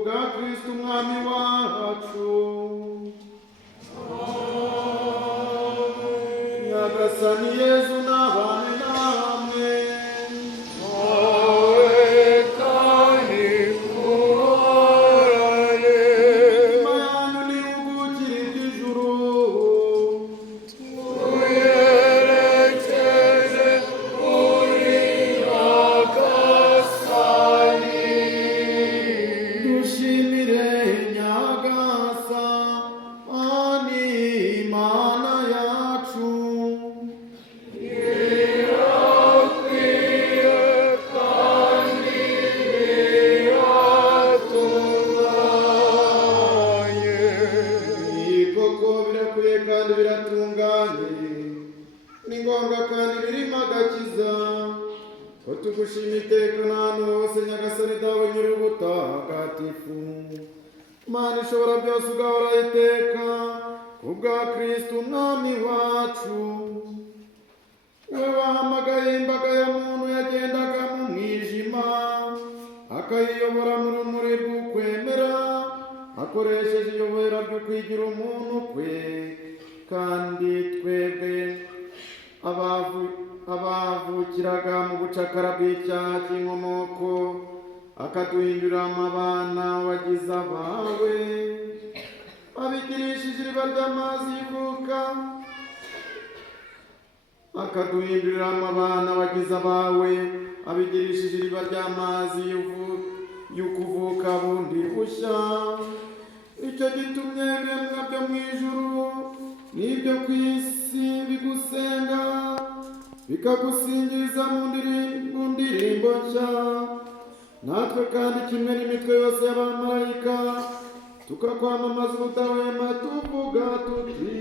kubwa Kristo umwami wacu. Nyagasani Yezu nabane namwe. Kandi biratunganye ni ngombwa kandi birimo agakiza ko tugushima iteka n'ahantu hose Nyagasani dawe nyir'ubutagatifu Mana ishobora byose ugahora iteka kubwa Kristo umwami wacu. We wahamagaye imbaga ya muntu yagendaga mu mwijima akayiyobora mu rumuri rw'ukwemera akoresheje iyobera ryo kwigira umuntu kwe, kandi twebwe abavukiraga mu bucakara bw'icyaha cy'inkomoko akaduhinduramo abana wagize abawe, abigirishije iriba ry'amazi y'ivuka akaduhinduriramo abana wagize abawe, abigirishije iriba ry'amazi y'ukuvuka bundi bushya. Icyo gitumye ibiremwa byo mu ijuru n'ibyo ku isi bigusenga bikagusingiza mu ndirimbo nshya. Natwe kandi kimwe n'imitwe yose y'abamarayika tukakwamamaza ubudahwema tuvuga tuti